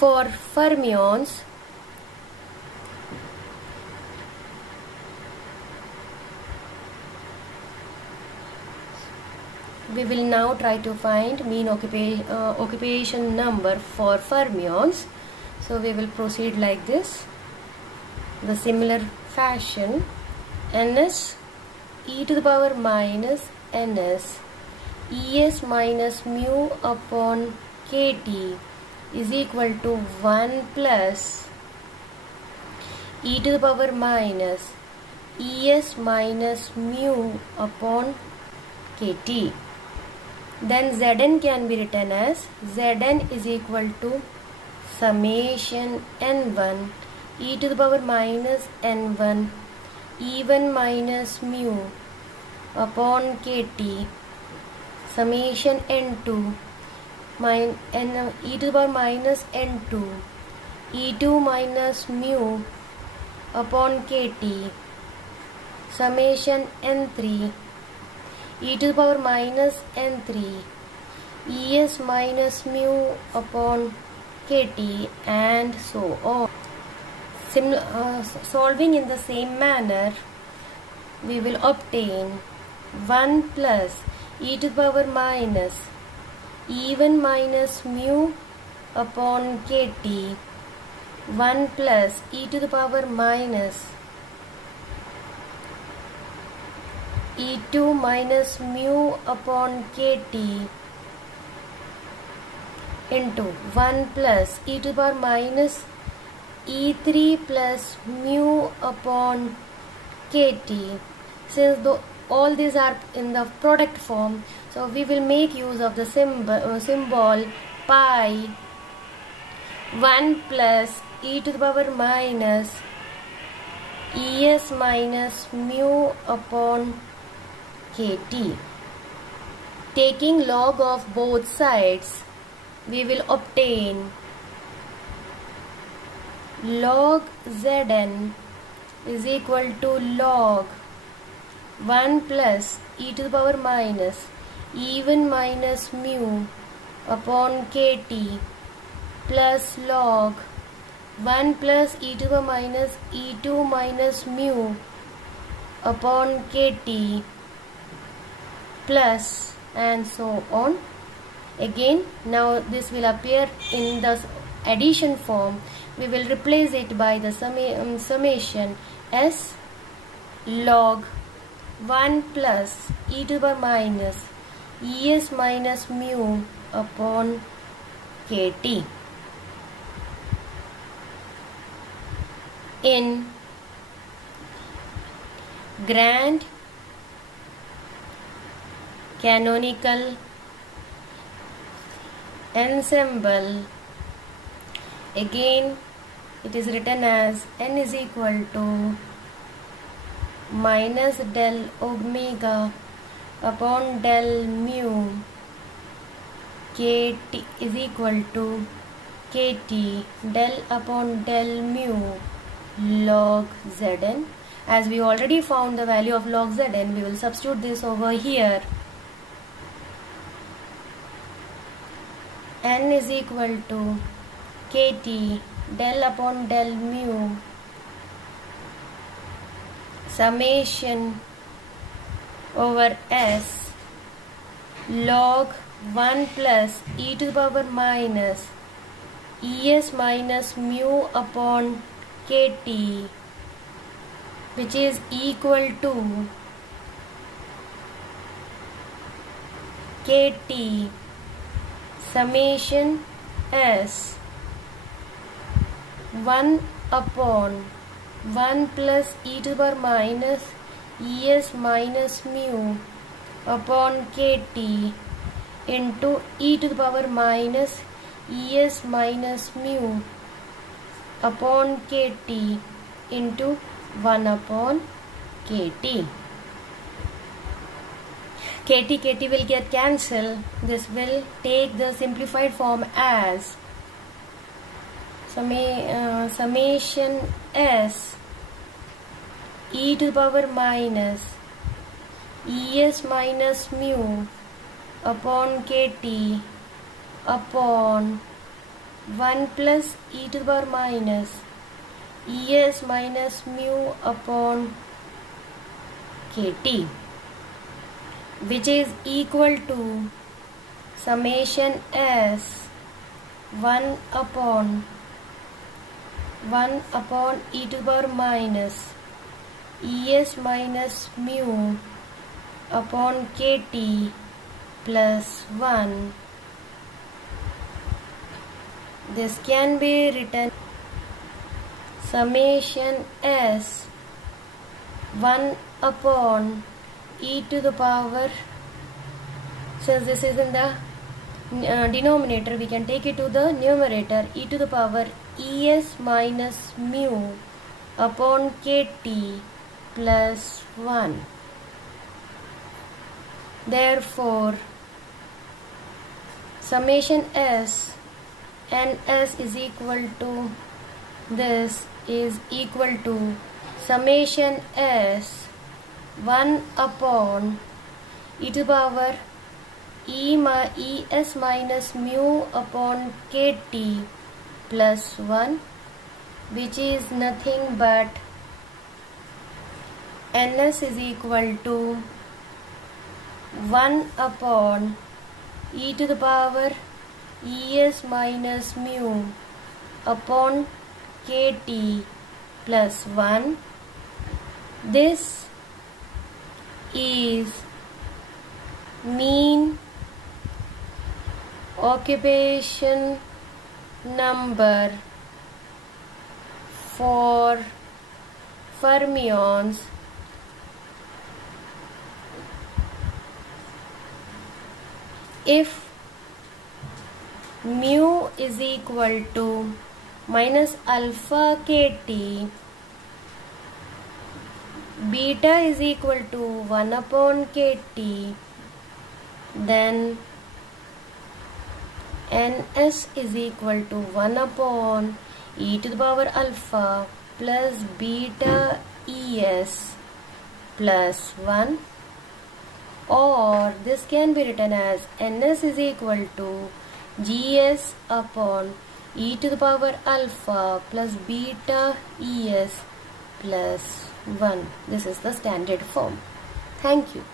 For fermions, we will now try to find mean occupation number for fermions. So we will proceed like this, the similar fashion. Ns e to the power minus ns es minus mu upon kt is equal to 1 plus e to the power minus es minus mu upon kt. Then Zn can be written as Zn is equal to summation n1 e to the power minus n1 E1 minus mu upon kt summation n2 e to the power minus n2 E2 minus mu upon kt summation n3 e to the power minus n3 es minus mu upon kt, and so on. Solving in the same manner, we will obtain 1 plus e to the power minus E1 minus mu upon kt 1 plus e to the power minus E2 minus mu upon kt into 1 plus e to the power minus E3 plus mu upon kt. Since all these are in the product form, so we will make use of the symbol pi 1 plus e to the power minus es minus mu upon kt. Taking log of both sides, we will obtain log Zn is equal to log 1 plus e to the power minus E1 minus mu upon kt plus log 1 plus e to the power minus E2 minus mu upon kt plus, and so on. Again, now this will appear in the addition form. We will replace it by the summation s log 1 plus e to the power minus es minus mu upon kt. In grand canonical ensemble, again it is written as n is equal to minus del omega upon del mu kt is equal to kt del upon del mu log Zn. As we already found the value of log Zn, we will substitute this over here. N is equal to kt del upon del mu summation over s log 1 plus e to the power minus es minus mu upon kt, which is equal to kt summation s 1 upon 1 plus e to the power minus es minus mu upon kt into e to the power minus es minus mu upon kt into 1 upon kt. Kt will get cancelled. This will take the simplified form as summation s e to the power minus es minus mu upon kt upon 1 plus e to the power minus es minus mu upon kt, which is equal to summation s 1 upon e to the power minus es minus mu upon kt plus 1. This can be written summation s 1 upon e to the power, since this is in the denominator, we can take it to the numerator, e to the power es minus mu upon kt plus 1. Therefore, summation s and s is equal to, this is equal to summation s 1 upon e to the power es minus mu upon kt plus 1, which is nothing but ns is equal to 1 upon e to the power es minus mu upon kt plus 1. This is mean occupation number for fermions if mu is equal to minus alpha kt, beta is equal to 1 upon kt, then ns is equal to 1 upon e to the power alpha plus beta es plus 1, or this can be written as ns is equal to gs upon e to the power alpha plus beta es plus 1. This is the standard form. Thank you.